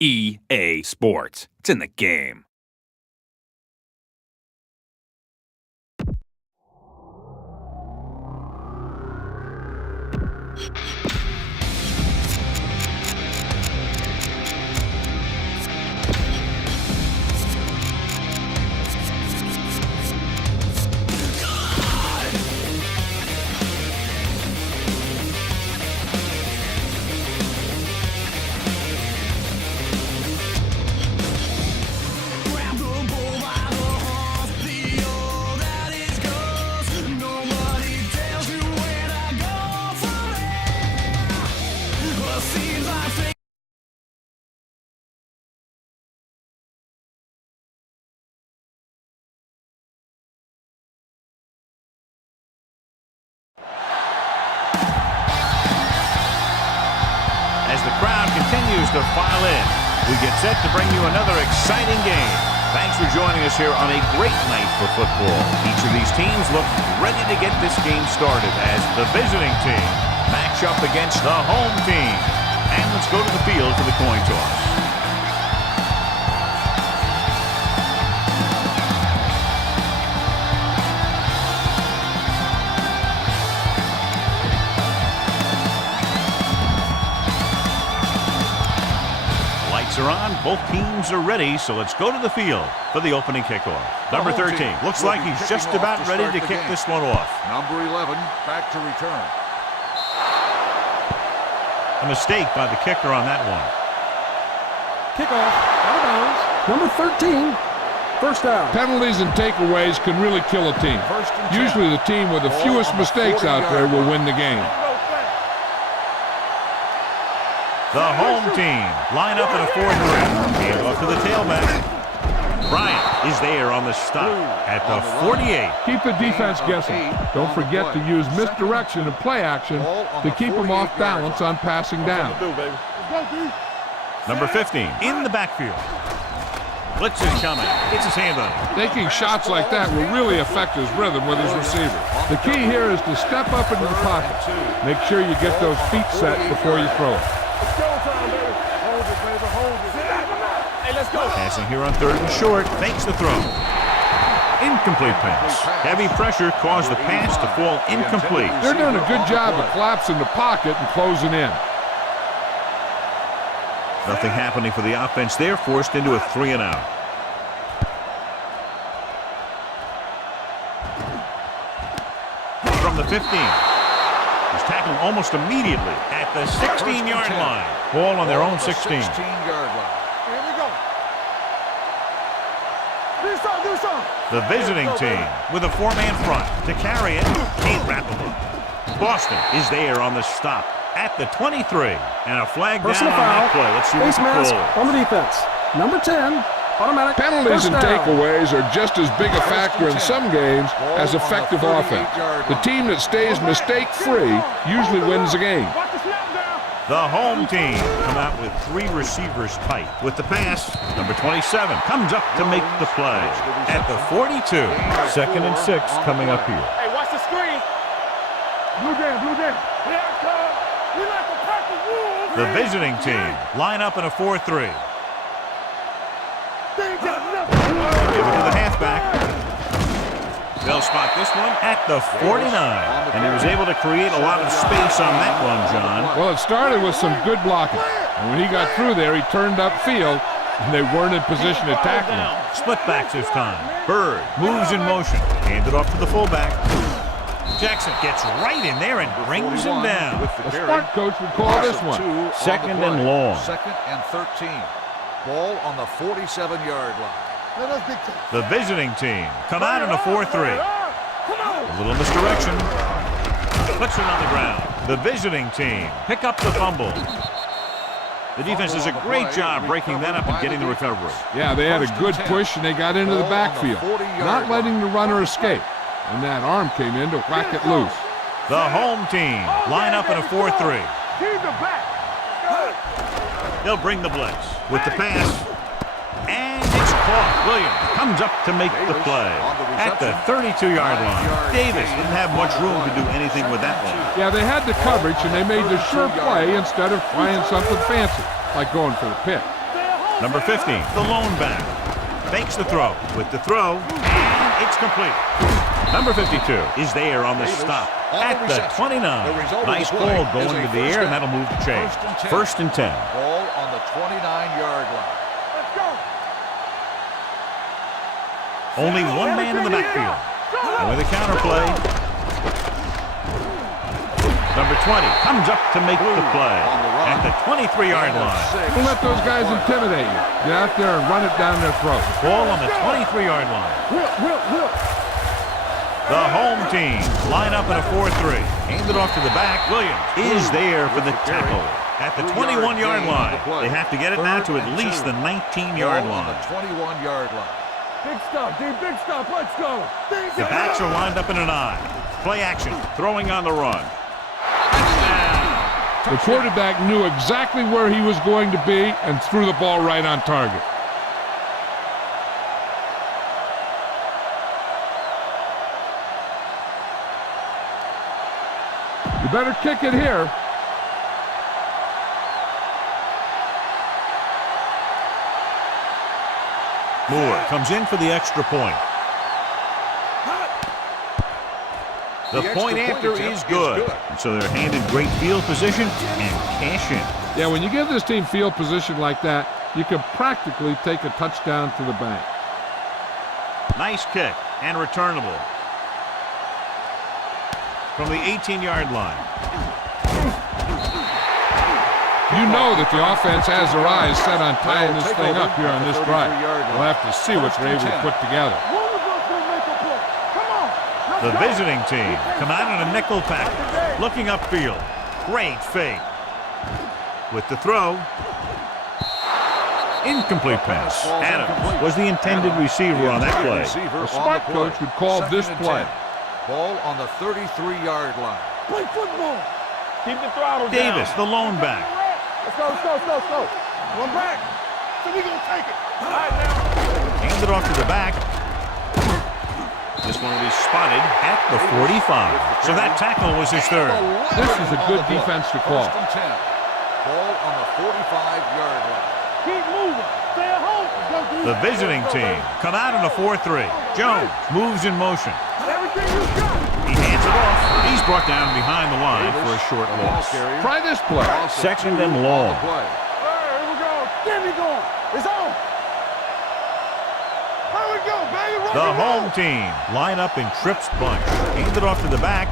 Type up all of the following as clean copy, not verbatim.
EA Sports. It's in the game. As the crowd continues to file in, we get set to bring you another exciting game. Thanks for joining us here on a great night for football. Each of these teams look ready to get this game started as the visiting team match up against the home team. And let's go to the field for the coin toss. Are on. Both teams are ready, so let's go to the field for the opening kickoff. Number 13 looks like he's just about ready to kick this one off. Number 11 back to return. A mistake by the kicker on that one. Kickoff, out of bounds. Number 13, first down. Penalties and takeaways can really kill a team. Usually the team with the fewest mistakes out there will win the game. The home team line up in a 4-3. Hand off to the tailback. Bryant is there on the stop at the 48. Keep the defense guessing. Don't forget to use misdirection and play action to keep them off balance on passing down. Number 15 in the backfield. Blitz is coming. Gets his hand on it. Taking shots like that will really affect his rhythm with his receiver. The key here is to step up into the pocket. Make sure you get those feet set before you throw it. Passing here on 3rd and short. Fakes the throw. Incomplete pass. Heavy pressure caused the pass to fall incomplete. They're doing a good job of collapsing the pocket and closing in. Nothing happening for the offense there. Forced into a 3-and-out. From the 15. He's tackled almost immediately at the 16-yard line. Ball on their own 16. 16-yard line. The visiting team with a 4-man front to carry it. Can't wrap him up. Boston is there on the stop at the 23. And a flag down on that play. Let's see what the call. On the defense. Number 10, automatic. Penalties and takeaways are just as big a factor in some games as effective offense. The team that stays mistake-free usually wins the game. The home team come out with 3 receivers tight. With the pass, number 27 comes up to make the play at the 42. 2nd and 6 coming up here. Hey, watch the screen. Blue jam. The visiting team line up in a 4-3. Give it to the halfback. They'll spot this one at the 49. And he was able to create a lot of space on that one, John. Well, it started with some good blocking. And when he got through there, he turned upfield, and they weren't in position to tackle him. Split backs this time. Bird moves in motion. Handed off to the fullback. Jackson gets right in there and brings him down. A smart coach would call this one 2nd and long. 2nd and 13. Ball on the 47-yard line. The visiting team come out in a 4-3. A little misdirection. Puts it on the ground. The visiting team pick up the fumble. The defense does a great job breaking that up and getting the recovery. Yeah, they had a good push and they got into the backfield, not letting the runner escape. And that arm came in to whack it loose. The home team line up in a 4-3. They'll bring the blitz with the pass. And it's caught. Williams comes up to make the play at the 32-yard line. Davis didn't have much room to do anything with that one. Yeah, they had the coverage, and they made the sure play instead of trying something fancy, like going for the pick. Number 15, the lone back. Fakes the throw. With the throw, and it's complete. Number 52 is there on the stop at the 29. Nice ball going to the air, and that'll move the chain. First and 10. Ball on the 29-yard line. Let's go. Only one man in the backfield. And with a counter play, number 20 comes up to make the play at the 23-yard line. Don't let those guys intimidate you. Get out there and run it down their throat. Ball on the 23-yard line. Whip. The home team line up in a 4-3. Hand it off to the back. Williams is there for the tackle at the 21-yard line. They have to get it now to at least the 19-yard line. On the 21-yard line. Big stop, D. Big stop. Let's go. The backs are lined up in an I. Play action. Throwing on the run. The quarterback knew exactly where he was going to be and threw the ball right on target. You better kick it here. Moore comes in for the extra point. The point after is good. And so they're handed great field position and cash in. Yeah, when you give this team field position like that, you can practically take a touchdown to the bank. Nice kick and returnable. From the 18-yard line. You know that the offense has their eyes set on tying this thing up here on this drive. We'll have to see what they're able to put together. The visiting team come out in a nickel package, looking upfield. Great fake. With the throw. Incomplete pass. Adams was the intended receiver on that play. A smart coach would call this play. Ball on the 33-yard line. Play football. Keep the throttle down. Davis, the lone back. Let's go. One back. So we gonna take it. All right, now. Hand it off to the back. This one will be spotted at the 45. So that tackle was his third. This is a good defense to call. First and 10. Ball on the 45-yard line. Keep moving. Stay at home. The visiting team come out in a 4-3. Jones moves in motion. Everything you got. He hands it off. He's brought down behind the line for a short loss. Try this play. Second and long. Here we go. Get me going. It's on. Here we go, baby. The home team line up in trips bunch. Hand it off to the back.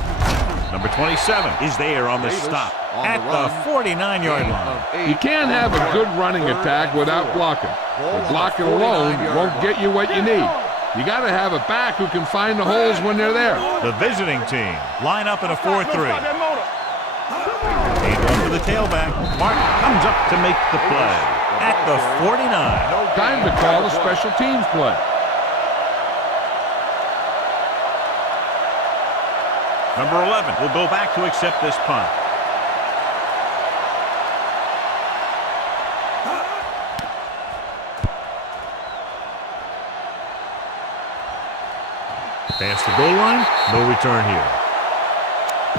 Number 27 is there on the stop at the 49-yard line. You can't have a good running attack without blocking. But blocking alone won't get you what you need. You got to have a back who can find the holes when they're there. The visiting team line up in a 4-3. Hand off to the tailback. Martin comes up to make the play at the 49. Time to call a special teams play. Number 11 will go back to accept this punt. Past the goal line, no return here.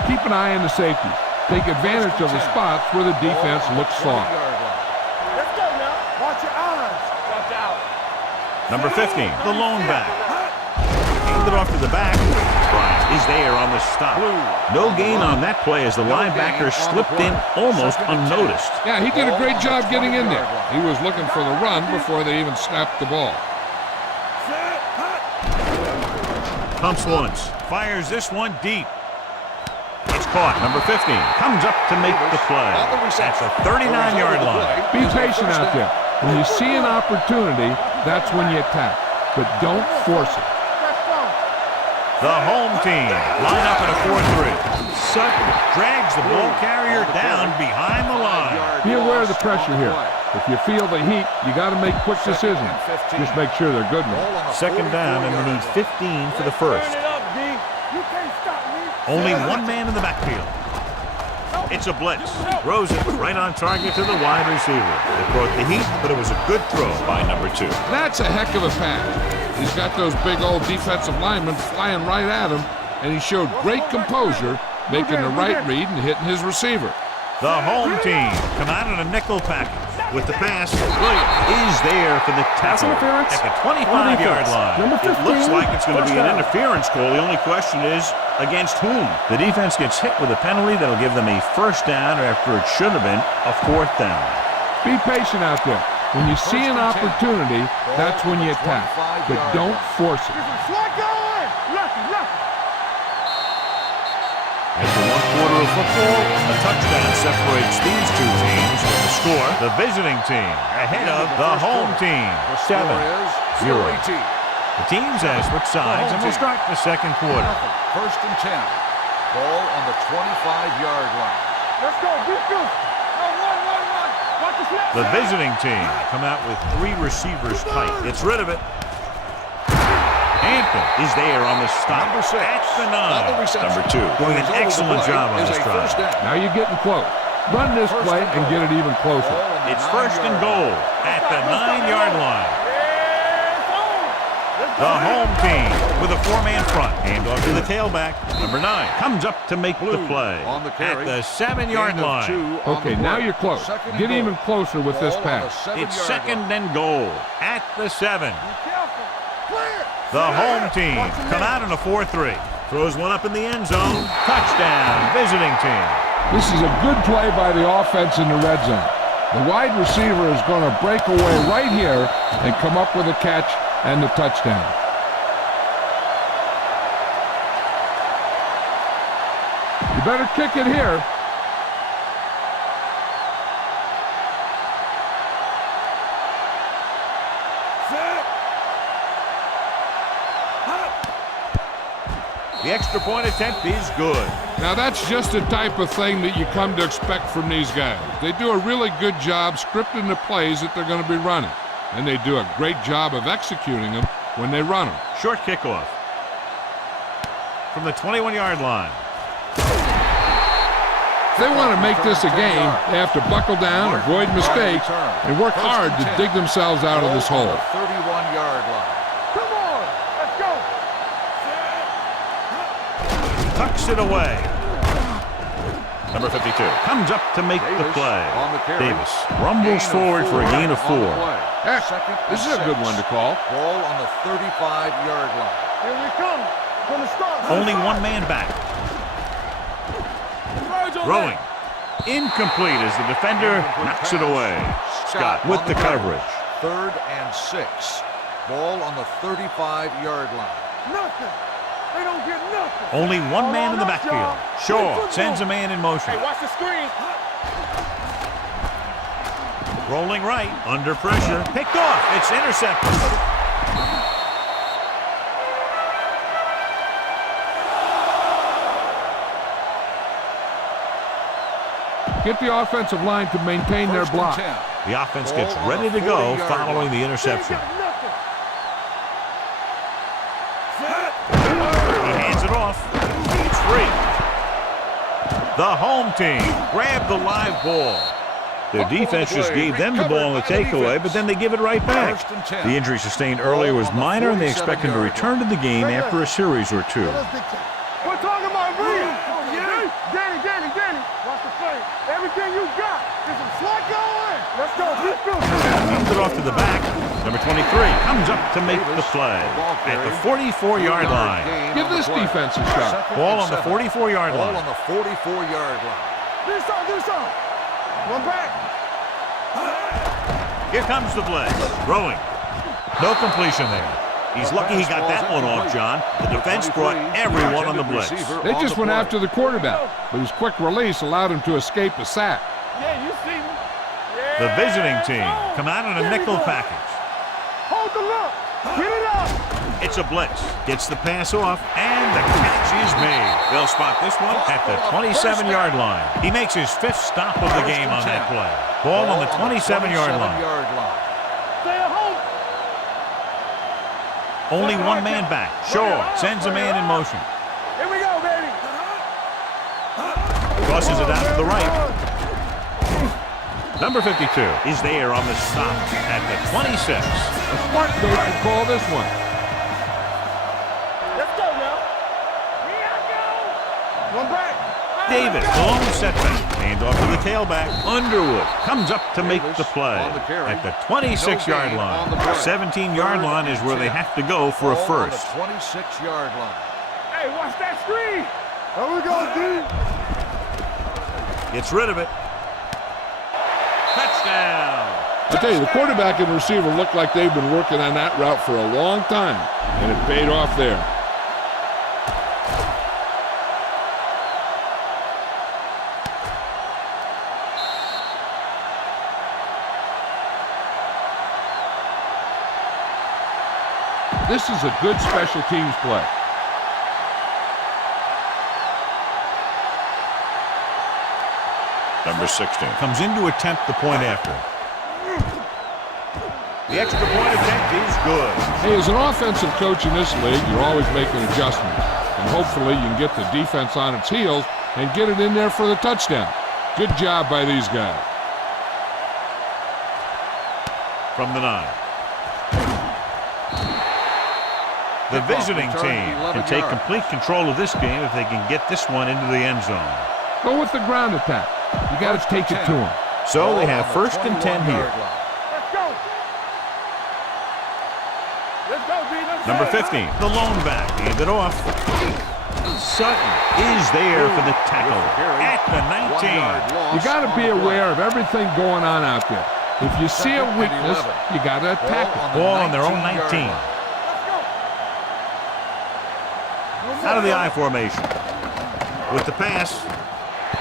Keep an eye on the safeties. Take advantage of the spots where the defense looks soft. Let's go now. Watch your eyes. Watch out. Number 15, the lone back. Hand it off to the back. Bryant is there on the stop. No gain on that play as the linebacker slipped in almost unnoticed. Yeah, he did a great job getting in there. He was looking for the run before they even snapped the ball. Pumps once, fires this one deep. It's caught. Number 15 comes up to make the play at the 39-yard line. Be patient out there. When you see an opportunity, that's when you attack. But don't force it. The home team line up in a 4-3. Sutton drags the ball carrier down behind the line. Be aware of the pressure here. If you feel the heat, you got to make quick decisions. Just make sure they're good ones. Second down, and they need 15 for the first. Only one man in the backfield. It's a blitz. Throws it right on target to the wide receiver. It brought the heat, but it was a good throw by number 2. That's a heck of a pass. He's got those big old defensive linemen flying right at him, and he showed great composure, making the right read and hitting his receiver. The home team come out in a nickel package. with the pass. Williams is there for the tackle interference at the 25-yard line. Number 15, it looks like it's going to be an down. interference call. The only question is against whom? The defense gets hit with a penalty that'll give them a first down after it should have been a fourth down. Be patient out there. When you see an opportunity, that's when you attack. But don't force it. After one quarter of football, a touchdown separates these two teams with the score. The visiting team ahead of the home team. 7-0. The teams have switched sides and will start the second quarter. First and 10. Ball on the 25-yard line. Let's go. Run. Watch the snap. The visiting team come out with 3 receivers tight. Gets rid of it. Hampton is there on the stop. Number 6. At the 9. Number 2 doing an excellent job on this drive. Now you're getting close. Run this play and get it even closer. It's first and goal at the 9-yard line. The home team with a 4-man front. Hand off to the tailback. Number 9 comes up to make the play at the 7-yard line. Okay, now you're close. Get even closer with this pass. It's second and goal at the 7. The home team come out in a 4-3. Throws one up in the end zone. Touchdown, visiting team. This is a good play by the offense in the red zone. The wide receiver is going to break away right here and come up with a catch and the touchdown. You better kick it here. The extra point attempt is good. Now that's just the type of thing that you come to expect from these guys. They do a really good job scripting the plays that they're going to be running. And they do a great job of executing them when they run them. Short kickoff from the 21-yard line. If they want to make this a game, they have to buckle down, avoid mistakes, and work hard to dig themselves out of this hole. 31-yard line. Come on. Let's go. Tucks it away. Number 52 comes up to make the play. Davis rumbles forward for a gain of 4. Heck, this is a good one to call. Ball on the 35-yard line. Here we come. Gonna start. Only one man back. Throwing. Incomplete as the defender knocks it away. Scott with the coverage. 3rd and 6. Ball on the 35-yard line. Nothing. They don't get nothing. Only one man in the backfield. Shaw sends a man in motion. Hey, watch the screen. Rolling right, under pressure. Picked off. It's intercepted. Get the offensive line to maintain their block. The offense gets ready to go following the interception. He hands it off. It's free. The home team grabbed the live ball. Their defense just gave them the ball on the takeaway, but then they give it right back. The injury sustained earlier was minor, and they expect him to return to the game after a series or 2. We're talking about real. Danny. Watch the play. Everything you got. Get some slack going. Let's go. Hands it off to the back. Number 23 comes up to make the play at the 44-yard line. Give this defense a shot. Ball on the 44-yard line. Ball on the 44-yard line. Do something. One back. Here comes the blitz. Throwing. No completion there. He's lucky he got that one off, John. The defense brought everyone on the blitz. They just went after the quarterback, but his quick release allowed him to escape the sack. Yeah, you see me. The visiting team come out in a nickel package. Hold the look. Get it up. It's a blitz. Gets the pass off, and the catch is made. They'll spot this one at the 27-yard line. He makes his 5th stop of the game on that play. Ball on the 27-yard line. Stay at home. Only one man back. Shaw sends a man in motion. Here we go, baby. Tosses it out to the right. Number 52 is there on the stop at the 26. A smart coach would call this one. Let's go now. Here I go. One back. Davis, the lone setback. Hand off to the tailback. Underwood comes up to make the play at the 26-yard line. The 17-yard line is where they have to go for a first. 26-yard line. Hey, watch that screen. There we go, D. Gets rid of it. Touchdown. I tell you, the quarterback and receiver look like they've been working on that route for a long time, and it paid off there. This is a good special teams play. Number 16 comes in to attempt the point after. The extra point attempt is good. Hey, as an offensive coach in this league, you're always making adjustments. And hopefully you can get the defense on its heels and get it in there for the touchdown. Good job by these guys. From the 9. The visiting team can take complete control of this game if they can get this one into the end zone. Go with the ground attack. You got to take it to them. So they have first and 10 here. Let's go. Let's go, D. Let's Number go. 15, the lone back, handed off. Sutton is there for the tackle at the 19. You got to be aware of everything going on out there. If you see a weakness, you got to attack it. Ball on their own 19. Out of the I formation. With the pass.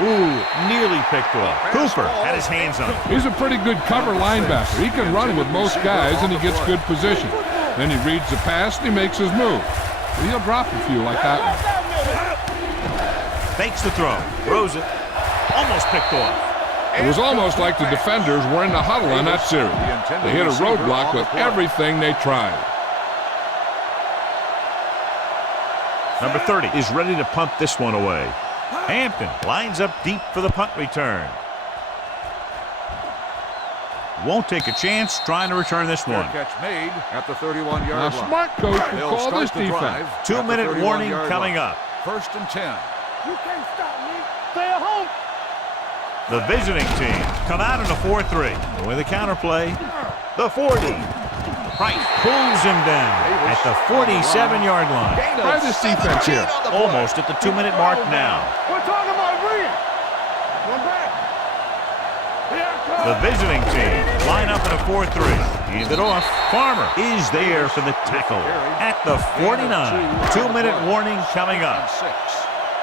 Ooh, nearly picked off. Cooper had his hands on it. He's a pretty good cover linebacker. He can run with most guys, and he gets good position. Then he reads the pass, and he makes his move. He'll drop a few like that one. Fakes the throw. Throws it. Almost picked off. It was almost like the defenders were in the huddle on that series. They hit a roadblock with everything they tried. Number 30 is ready to punt this one away. Hampton lines up deep for the punt return. Won't take a chance trying to return this one. Catch made at the 31-yard Now, line. smart coach will call this defense. 2-minute warning coming up. First and 10. You can't stop me. Stay at home. The visiting team come out in a 4-3. With a counterplay, the 40. Price pulls him down at the 47-yard line. Try this defense here. Almost at the 2-minute mark now. We're talking about reading. One back. Here it comes. The visiting team line up in a 4-3. Hand it off. Farmer is there for the tackle at the 49. 2-minute warning coming up. 6.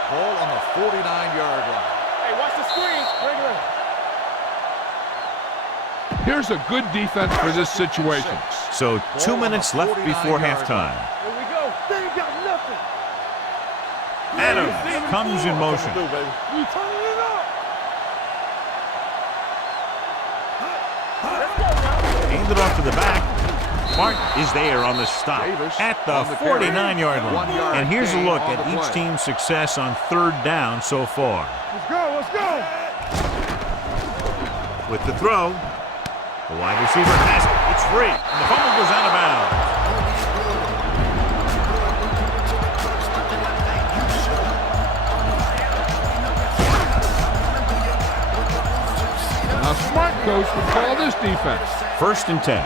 Ball on the 49-yard line. Hey, watch the screen. Regular. Here's a good defense for this situation. So 2 minutes left before halftime. Here we go. They ain't got nothing. Adams comes in motion. We turning it up. Let's go now. Handed off to the back. Martin is there on the stop at the 49-yard line. And here's a look at each team's success on third down so far. Let's go. Let's go. With the throw, the wide receiver has it. It's free. And the fumble goes out of bounds. Now, smart coach would call this defense. First and 10.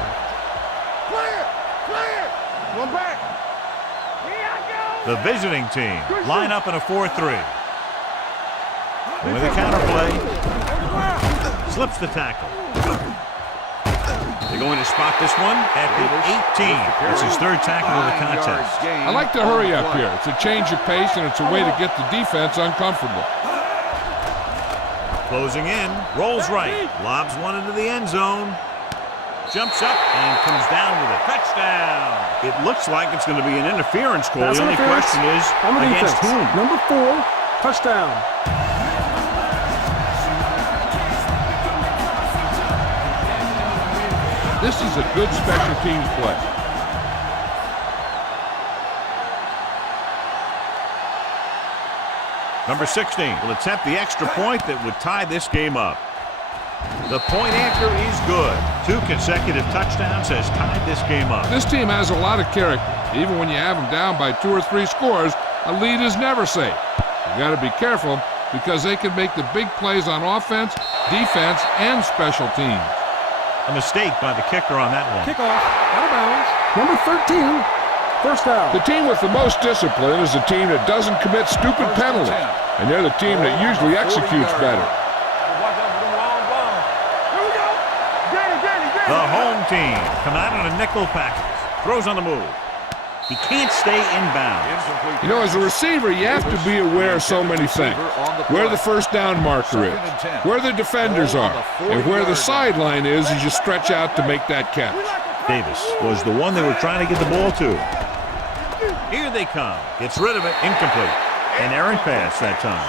Clear. Clear. One back. Here I go. The visiting team line up in a 4-3. With a counterplay, slips the tackle. They're going to spot this one at the 18. It's his third tackle of the contest. I like to hurry up here. It's a change of pace, and it's a way to get the defense uncomfortable. Closing in, rolls right, lobs one into the end zone, jumps up and comes down with a touchdown. It looks like it's going to be an interference call. The only question is, against whom? Number 4, touchdown. This is a good special teams play. Number 16 will attempt the extra point that would tie this game up. The point after is good. 2 consecutive touchdowns has tied this game up. This team has a lot of character. Even when you have them down by 2 or 3 scores, a lead is never safe. You got to be careful because they can make the big plays on offense, defense, and special teams. A mistake by the kicker on that one. Kickoff. Out of bounds. Number 13. First down. The team with the most discipline is the team that doesn't commit stupid penalties, and they're the team that usually executes better. The home team come out on a nickel package. Throws on the move. He can't stay inbounds. You know, as a receiver, you have to be aware of so many things. Where the first down marker is, where the defenders are, and where the sideline is as you stretch out to make that catch. Davis was the one they were trying to get the ball to. Here they come. Gets rid of it. Incomplete. An errant pass that time.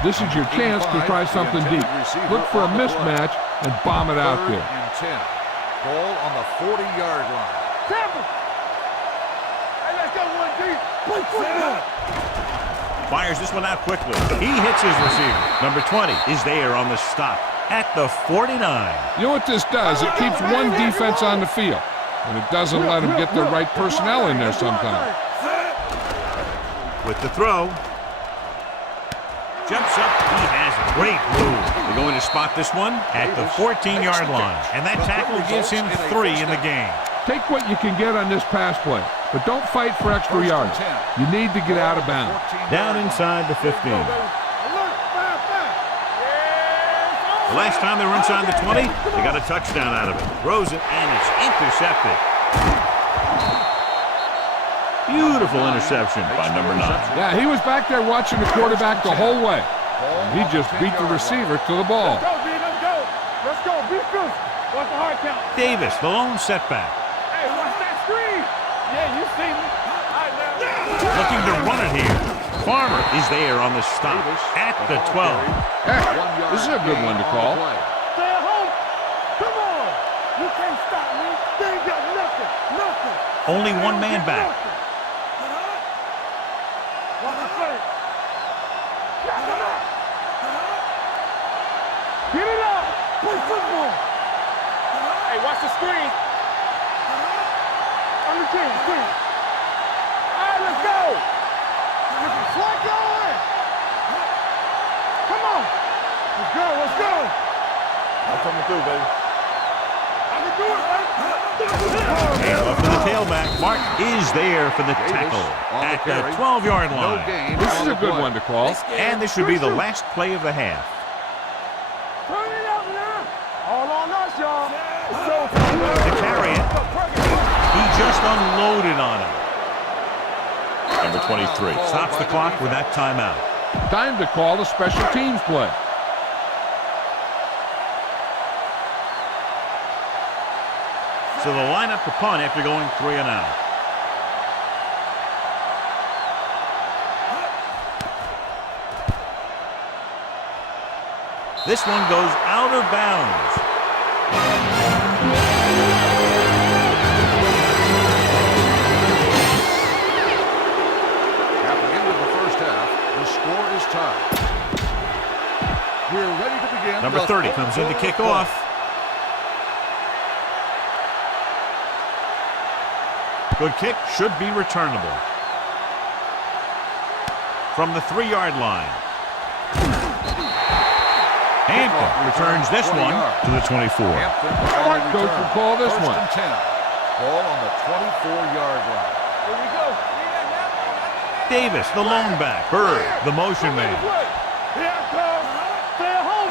This is your chance to try something deep. Look for a mismatch and bomb it out there. 3rd and 10. Ball on the 40-yard line. Fires this one out quickly. He hits his receiver. Number 20 is there on the stop at the 49. You know what this does? It keeps one defense on the field, and it doesn't let them get the right personnel in there sometimes. With the throw. Jumps up. He has a great move. They're going to spot this one at the 14-yard line. And that tackle gives him 3 in the game. Take what you can get on this pass play, but don't fight for extra yards. You need to get out of bounds. Down inside the 15. The last time they were inside the 20, they got a touchdown out of it. Throws it, and it's intercepted. Beautiful interception by number 9. Yeah, he was back there watching the quarterback the whole way. He just beat the receiver to the ball. Let's go, B, let's go. Let's go, be physical. Watch the hard count. Davis, the lone setback. Hey, watch that screen. Yeah, you see me. All right, now. Looking to run it here. Farmer is there on the stop at the 12. This is a good one to call. Stay at home. Come on. You can't stop me. They ain't got nothing. Nothing. Only one man back. Watch the play. Get it up. Play football. Hey, watch the screen. On the 10. All right, let's go. Slide going. Come on. Let's go. Let's go. I'm coming through, baby. I can do it, And off to the tailback. Mark is there for the tackle at the 12-yard line. This is a good one to call. And this should be the last play of the half. Turn it up now. All on us, y'all. To carry it. He just unloaded on him. Number 23 stops the clock with that timeout. Time to call the special teams play. So they'll line up the punt after going 3 and out. This one goes out of bounds. At the end of the first half, the score is tied. We're ready to begin. Number 30 comes in to kick off. Good kick, should be returnable. From the 3-yard line. Hampton returns this one to the 24. Smart coach will call this one. 10. Ball on the 24-yard line. Here we go. Davis, the lone back. Bird, the motion man. Here it comes. Stay at home.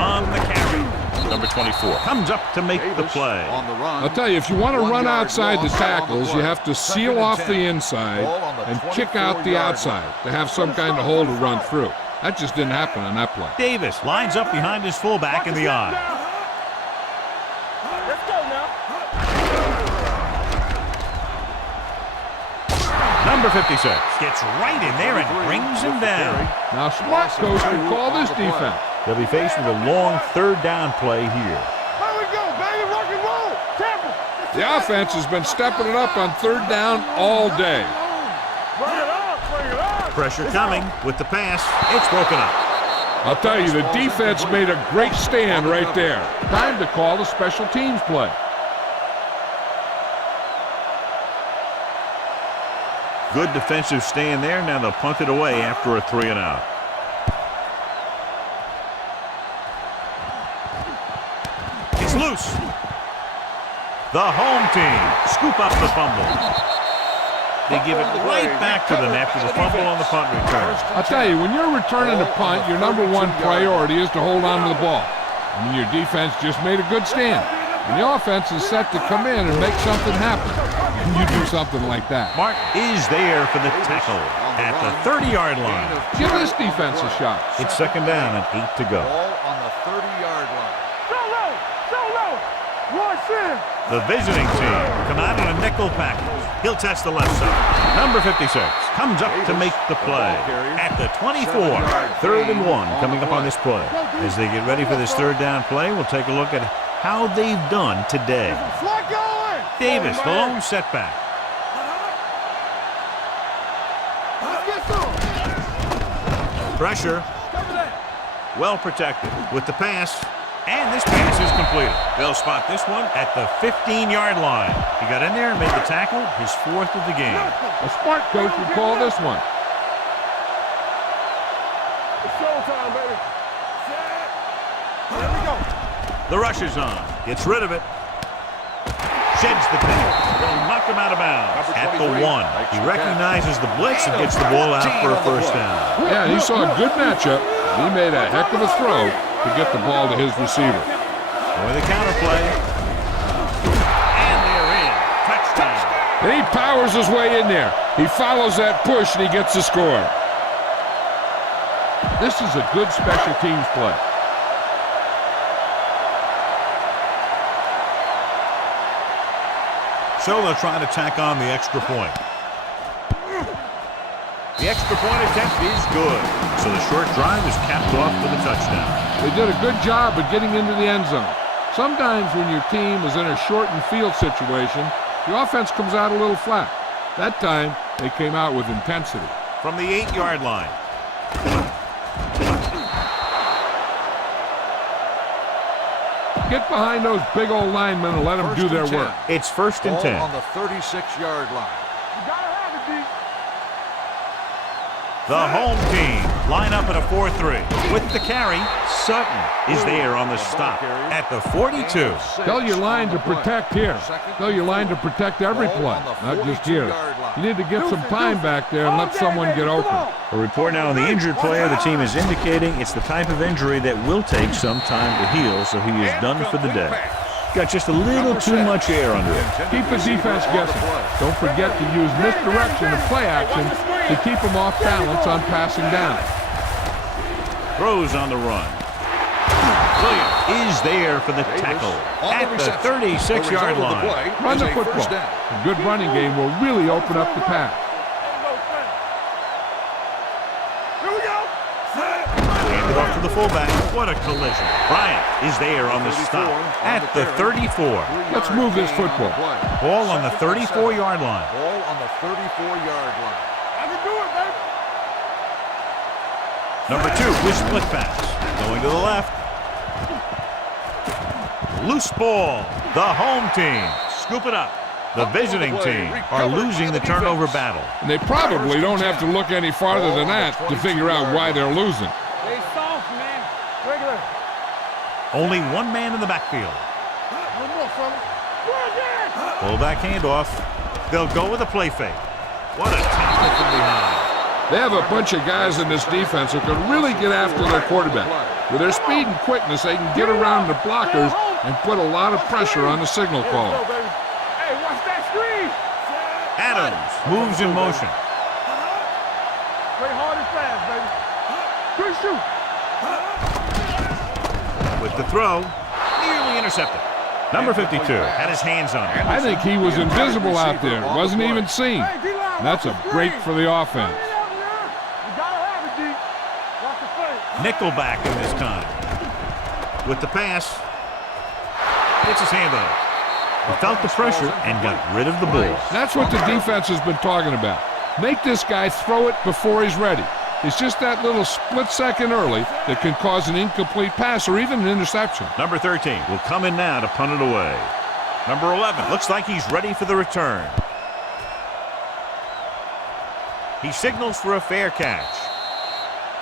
On the carry. Number 24 comes up to make the play. On the run. I'll tell you, if you want to 1 run yard outside the loss on tackles, play. you have to seal 2nd and off 10. the inside Ball on the and kick out the 24-yard outside line. to have some kind of hole to run through. That just didn't happen on that play. Davis lines up behind his fullback in the eye. Let's go now. Number 56 gets right in there and brings him down. Now, smart coach will call this defense. They'll be faced with a long 3rd down play here. There we go, baby. Rock and roll. Tampa. The offense has been stepping it up on 3rd down all day. Bring it up. Bring it up. Pressure coming with the pass. It's broken up. I'll tell you, the defense made a great stand right there. Time to call the special teams play. Good defensive stand there. Now they'll punt it away after a 3 and out. close. The home team scoop up the fumble. They give it right back to them after the fumble on the punt return. I'll tell you, when you're returning a punt, your number one priority is to hold on to the ball. I mean, your defense just made a good stand. And the offense is set to come in and make something happen. And you do something like that. Mark is there for the tackle at the 30-yard line. Give this defense a shot. It's second down and 8 to go. Ball on the 30-yard line. The visiting team come out in a nickel package. He'll test the left side. Number 56 comes up to make the play at the 24. 3rd and 1 coming up on this play. As they get ready for this third down play, we'll take a look at how they've done today. Davis, the lone setback. Pressure. Well protected with the pass. And this pass is completed. They'll spot this one at the 15-yard line. He got in there and made the tackle, his 4th of the game. A smart coach would call this one. It's showtime, baby. Here we go. The rush is on. Gets rid of it. Sheds the tackle. They'll knock him out of bounds at the 1. He recognizes the blitz and gets the ball out for a first down. Yeah, he saw a good matchup. He made a heck of a throw to get the ball to his receiver. With a counter play. And they're in. Touchdown. And he powers his way in there. He follows that push and he gets the score. This is a good special teams play. So they'll try to tack on the extra point. The extra point attempt is good. So the short drive is capped off with a touchdown. They did a good job of getting into the end zone. Sometimes when your team is in a shortened field situation, the offense comes out a little flat. That time, they came out with intensity. From the 8-yard line. Get behind those big old linemen and let them do their work. It's 1st and 10. Ball on the 36-yard line. You gotta have it, D. The home team line up at a 4-3. With the carry, Sutton is there on the stop at the 42. Tell your line to protect here. Tell your line to protect every play, not just here. You need to get some time back there and let someone get open. A report now on the injured player. The team is indicating it's the type of injury that will take some time to heal, so he is done for the day. Got just a little too much air under it. Keep the defense guessing. Don't forget to use misdirection and play action to keep them off balance on passing down. Throws on the run. Williams is there for the tackle at the 36-yard line. Run the football. A good running game will really open up the pass. Here we go. Handed off to the fullback. What a collision. Bryant is there on the stop at the 34. Let's move this football. Ball on the 34-yard line. Ball on the 34-yard line. I can do it, baby. Number 2 with split pass. Going to the left. Loose ball. The home team scoop it up. The visiting team are losing the turnover battle. And they probably don't have to look any farther than that to figure out why they're losing. They soft, man. Regular. Only one man in the backfield. One more, fella. Fullback handoff. They'll go with a play fake. What a tackle from behind. They have a bunch of guys in this defense who can really get after their quarterback. With their speed and quickness, they can get around the blockers and put a lot of pressure on the signal caller. Hey, watch that screen. Adams moves in motion. Play hard and fast, baby. Good shoot. With the throw, nearly intercepted. Number 52 had his hands on it. I think he was invisible out there. Wasn't even seen. And that's a break for the offense. You gotta have it, D. Watch the play. Nickelback in this time. With the pass, gets his hand on it. He felt the pressure and got rid of the ball. That's what the defense has been talking about. Make this guy throw it before he's ready. It's just that little split second early that can cause an incomplete pass or even an interception. Number 13 will come in now to punt it away. Number 11 looks like he's ready for the return. He signals for a fair catch.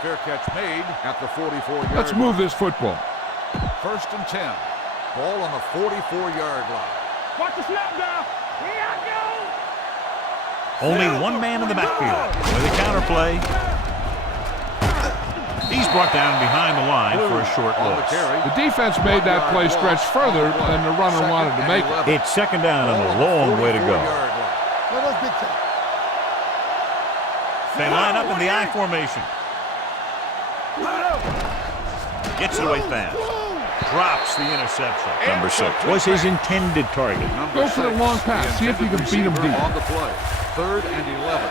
Fair catch made at the 44-yard line. Let's move this football. 1st and 10. Ball on the 44-yard line. Watch the snap down. Here I go. Only one man in the backfield. With a counter play. He's brought down behind the line for a short loss. The defense made that play stretch further than the runner wanted to make it. It's second down and a long way to go. They line up in the I formation. Gets it away fast. Drops the interception. Number 6 was his intended target. Go for the long pass. See if you can beat him deep. On the play. 3rd and 11.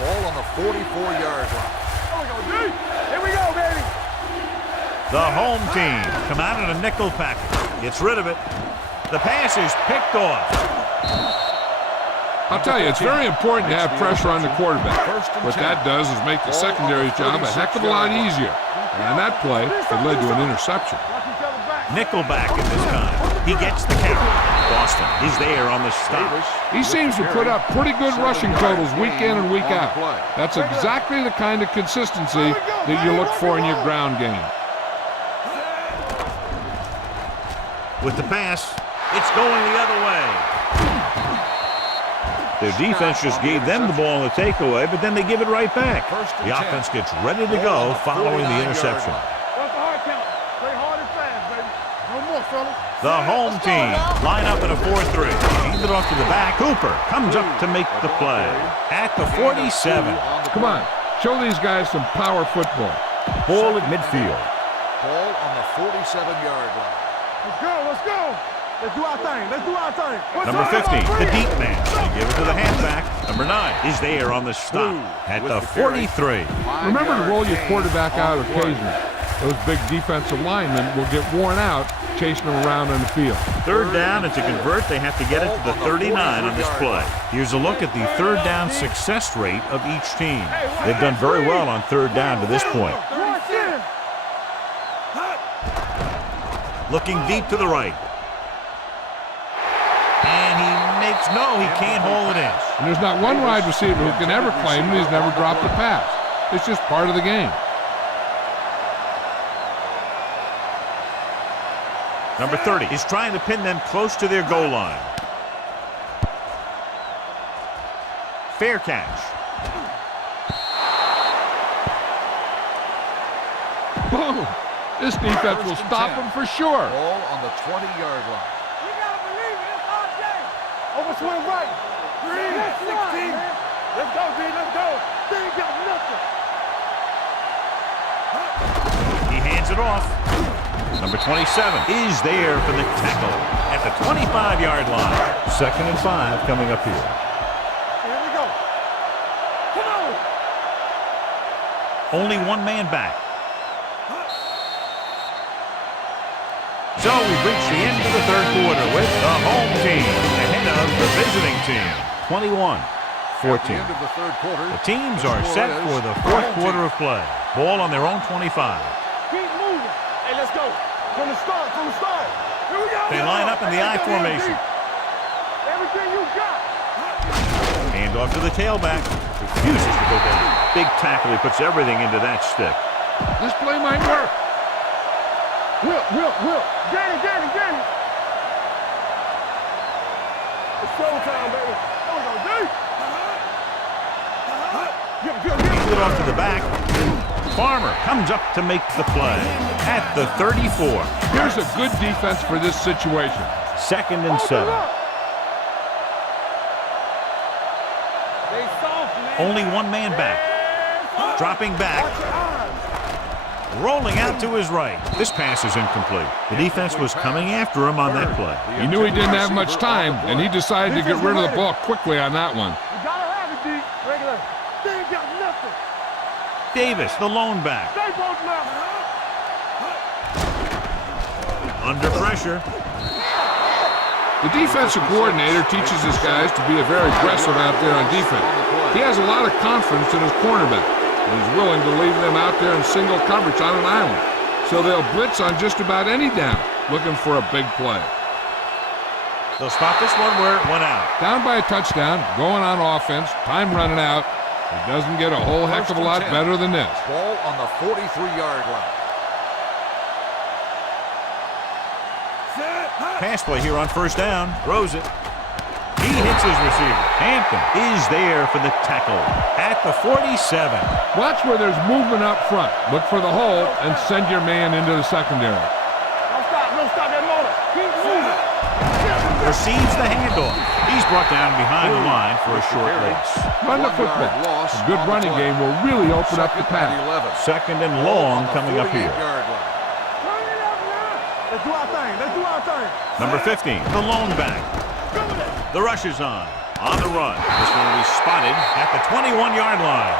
Ball on the 44-yard line. Here we go, baby. The home team come out in a nickel package. Gets rid of it. The pass is picked off. I'll tell you, it's very important to have pressure on the quarterback. What that does is make the secondary's job a heck of a lot easier. And that play, it led to an interception. Nickelback in this time. He gets the count. Boston is there on the stop. He seems to put up pretty good rushing totals week in and week out. That's exactly the kind of consistency that you look for in your ground game. With the pass, it's going the other way. Their defense just gave them the ball in the takeaway, but then they give it right back. The offense gets ready to go following the interception. The home team line up in a 4-3. Hand it off to the back. Cooper comes up to make the play at the 47. Come on, show these guys some power football. Ball at midfield. Ball on the 47-yard line. Let's go, let's go. Let's do our thing, let's do our thing. Number 50, the deep man. They give it to the halfback. Number 9 is there on the stop at the 43. Remember to roll your quarterback out occasionally. Those big defensive linemen will get worn out chasing them around on the field. 3rd down, and to convert, they have to get it to the 39 on this play. Here's a look at the 3rd down success rate of each team. They've done very well on 3rd down to this point. Looking deep to the right. And he makes, no, he can't hold it in. And there's not one wide receiver who can ever claim that he's never dropped a pass. It's just part of the game. Number 30 is trying to pin them close to their goal line. Fair catch. Boom! This defense will stop him for sure. Ball on the 20-yard line. We gotta believe it. It's our day. Over swing right. 3, 16. Let's go, D. Let's go. They ain't got nothing. He hands it off. Number 27 is there for the tackle at the 25-yard line. 2nd and 5 coming up here. Here we go. Come on. Only one man back. So we've reached the end of the 3rd quarter with the home team ahead of the visiting team. 21-14. End of the 3rd quarter. The teams are set for the 4th quarter of play. Ball on their own 25. Keep moving. Hey, let's go. From the start, from the start. Here we go. They line up in the I formation. Everything you got. Hand off to the tailback. Refuses to go down. Big tackle. He puts everything into that stick. This play might work. Will. Danny. It's showtime, baby. There we go, D. Hand it off to the back. Farmer comes up to make the play at the 34. Here's a good defense for this situation. 2nd and 7. They soft, man. Only one man back. Dropping back. Rolling out to his right. This pass is incomplete. The defense was coming after him on that play. He knew he didn't have much time, and he decided to get rid of the ball quickly on that one. You gotta have it, D. Regular. They ain't got nothing. Davis, the lone back. Stay both now. Under pressure. The defensive coordinator teaches his guys to be very aggressive out there on defense. He has a lot of confidence in his cornerback, and he's willing to leave them out there in single coverage on an island. So they'll blitz on just about any down, looking for a big play. They'll spot this one where it went out. Down by a touchdown, going on offense, time running out. It doesn't get a whole heck of a lot better than this. Ball on the 43-yard line. Set. Pass play here on first down. Throws it. He hits his receiver. Hampton is there for the tackle at the 47. Watch where there's movement up front. Look for the hole and send your man into the secondary. Don't stop that motor. Keep moving. Receives the handoff. He's brought down behind the line for a short loss. Run the football. A good running game will really open up the pass. Second and long coming up here. Let's do our thing. Let's do our thing. Number 15, the lone back. The rush is on the run. This one will be spotted at the 21-yard line.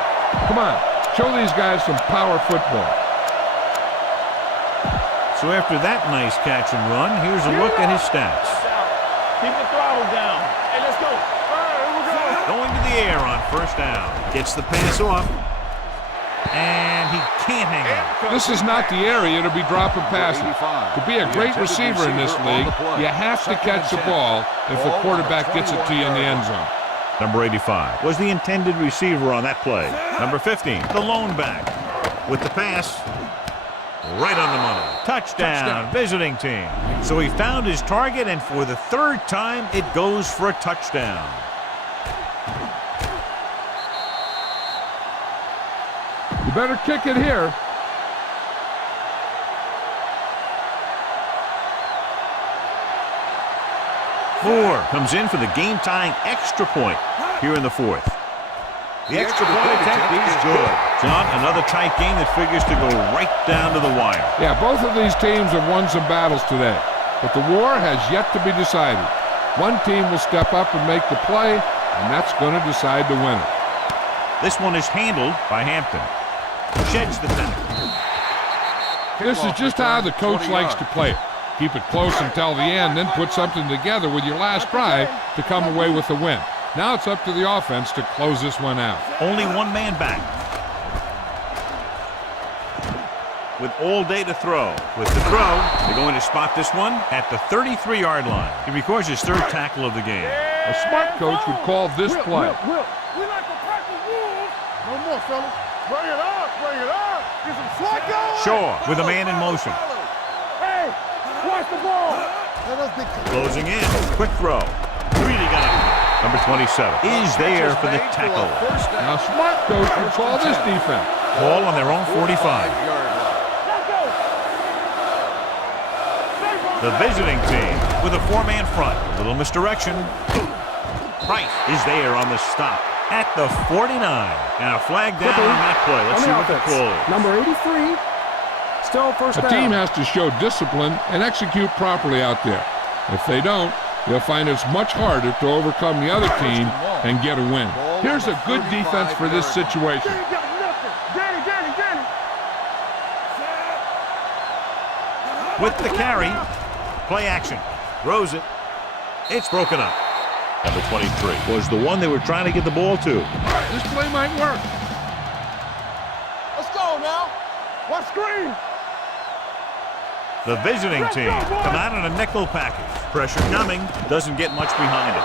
Come on, show these guys some power football. So after that nice catch and run, here's a look at his stats. Keep the throttle down. Hey, let's go. All right, here we go. Going to the air on first down. Gets the pass off. And he can't hang on. This is not the area to be dropping passes. To be a great receiver in this league, you have to catch the ball if the quarterback gets it to you in the end zone. Number 85 was the intended receiver on that play. Number 15, the lone back. With the pass, right on the money. Touchdown, visiting team. So he found his target, and for the third time, it goes for a touchdown. You better kick it here. Moore comes in for the game-tying extra point here in the fourth. The extra point attempt is good. John, another tight game that figures to go right down to the wire. Yeah, both of these teams have won some battles today, but the war has yet to be decided. One team will step up and make the play, and that's going to decide the winner. This one is handled by Hampton. Sheds the tackle. This is just how the coach likes to play it. Keep it close until the end, then put something together with your last drive to come away with the win. Now it's up to the offense to close this one out. Only one man back. With all day to throw. With the throw, they're going to spot this one at the 33-yard line. He records his third tackle of the game. A smart coach would call this play. We like to practice rules. No more, fellas. Bring it up. Bring it up. Get some slack going. Shaw with a man in motion. Hey, watch the ball. Closing in. Quick throw. Really got it. Number 27 is there for the tackle. Now, smart coach would call this defense. Ball on their own 45. The visiting team with a four-man front. A little misdirection. Price is there on the stop at the 49. And a flag down on that play. Let's see what the call is. Number 83. Still first down. A team has to show discipline and execute properly out there. If they don't, they'll find it's much harder to overcome the other team and get a win. Here's a good defense for this situation. With the carry, play action. Throws it. It's broken up. Number 23 Was the one they were trying to get the ball to. This play might work. Let's go now. Watch screen. The visiting team come out in a nickel package. Pressure coming. Doesn't get much behind it.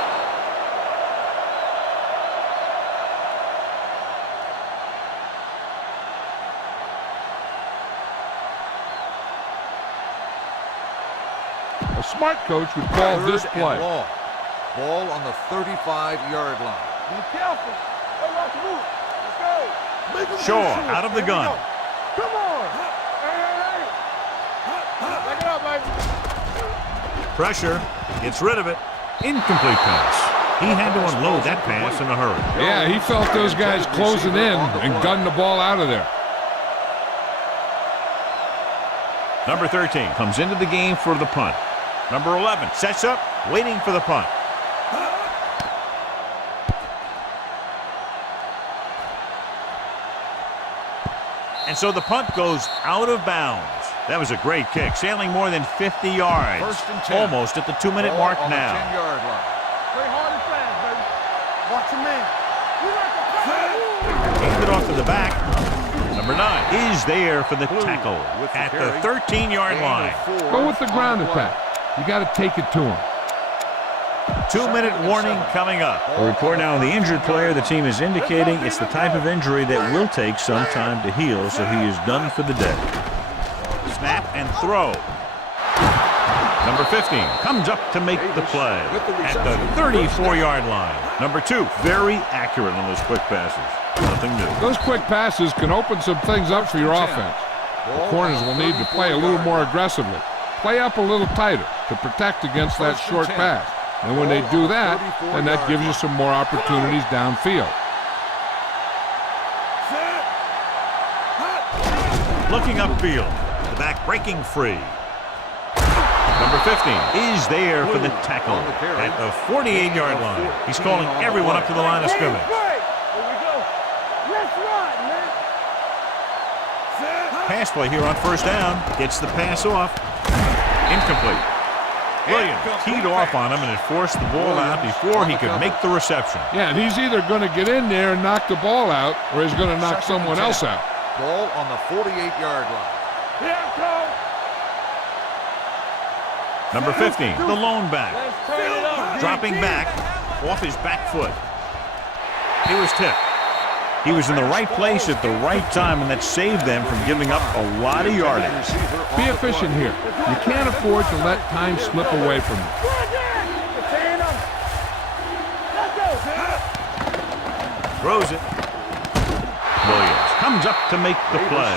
A smart coach would call this play. Ball on the 35-yard line. Be careful. Hey, watch the move. Let's go. Shaw out of the gun. Come on. Hey. Back it up, baby. Pressure. Gets rid of it. Incomplete pass. He had to unload that pass in a hurry. Yeah, he felt those guys closing in and gunned the ball out of there. Number 13 comes into the game for the punt. Number 11 sets up, waiting for the punt. And so the punt goes out of bounds. That was a great kick, sailing more than 50 yards. First and 10. Almost at the 2-minute mark on now. The 10-yard line. Play hard and fast, baby. Watch your man. We like to practice. Hand it off to the back. Number 9 is there for the tackle at the 13-yard line. Go with the ground attack. You got to take it to him. 2-minute warning coming up. A report now on the injured player. The team is indicating it's the type of injury that will take some time to heal, so he is done for the day. Snap and throw. Number 15 comes up to make the play at the 34-yard line. Number 2, very accurate on those quick passes. Nothing new. Those quick passes can open some things up for your offense. The corners will need to play a little more aggressively. Play up a little tighter to protect against that short pass. And when they do that, then that gives you some more opportunities downfield. Looking upfield, the back breaking free. Number 15 is there for the tackle at the 48-yard line. He's calling everyone up to the line of scrimmage. Pass play here on first down. Gets the pass off. Incomplete. Williams teed off on him and had forced the ball out before he could make the reception. Yeah, and he's either going to get in there and knock the ball out, or he's going to knock someone else out. Ball on the 48-yard line. Number 15, the lone back. Dropping back off his back foot. He was tipped. He was in the right place at the right time, and that saved them from giving up a lot of yardage. Be efficient here. You can't afford to let time slip away from you. Throws it. Williams comes up to make the play.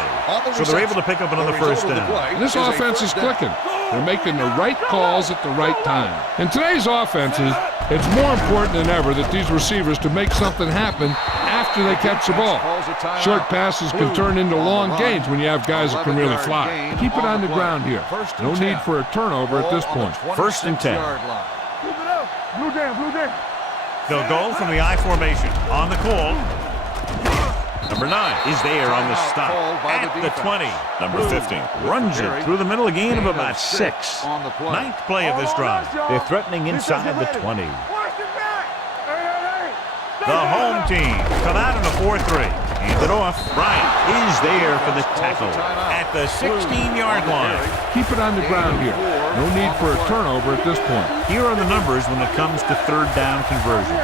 So they're able to pick up another first down. And this offense is clicking. They're making the right calls at the right time. In today's offenses, it's more important than ever that these receivers to make something happen after they catch the ball. Short passes can turn into long gains when you have guys that can really fly. Keep it on the ground here. No need for a turnover at this point. First and 10. Blue jam. They'll go from the I formation on the call. Number 9 is there on the stop at the 20. Number 15 runs it through the middle, a gain of about 6. Ninth play of this drive. They're threatening inside the 20. The home team come out in a 4-3. Hand it off. Bryant is there for the tackle at the 16-yard line. Keep it on the ground here. No need for a turnover at this point. Here are the numbers when it comes to third down conversions.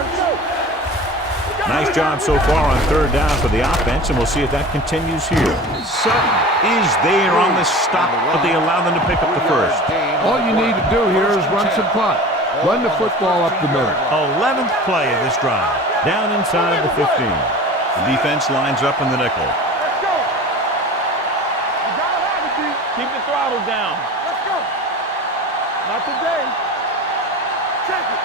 Nice job so far on third down for the offense, and we'll see if that continues here. Sutton is there on the stop, but they allow them to pick up the first. All you need to do here is run some clock. Run the football up the middle. 11th play of this drive. Down inside the 15. The defense lines up in the nickel. Let's go. Keep the throttle down. Let's go. Not today. Check it.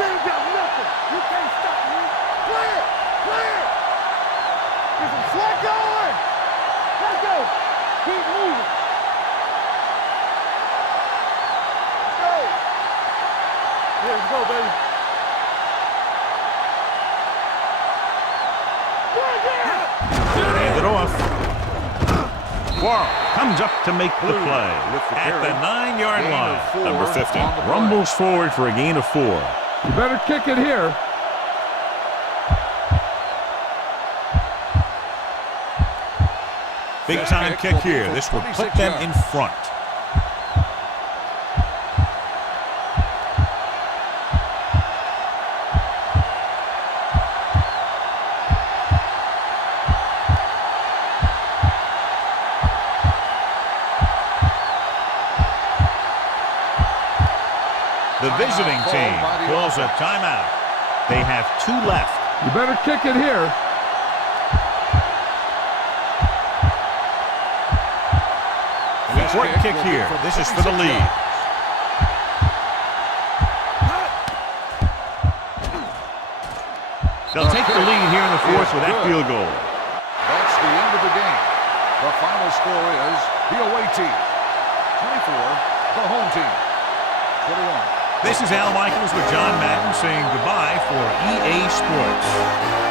They ain't got nothing. You can't stop me. Clear. Get some slack going. Let's go. Keep moving. Let's go. Here we go, baby. Hand it off. Quarles comes up to make the play at the 9-yard line. Number 15 rumbles forward for a gain of 4. You better kick it here. Big time kick here. This will put them in front. The visiting team calls a timeout. They have 2 left. You better kick it here. Important kick here. This is for the lead. They'll take the lead here in the 4th with that field goal. That's the end of the game. The final score is the away team 24, the home team 21. This is Al Michaels with John Madden saying goodbye for EA Sports.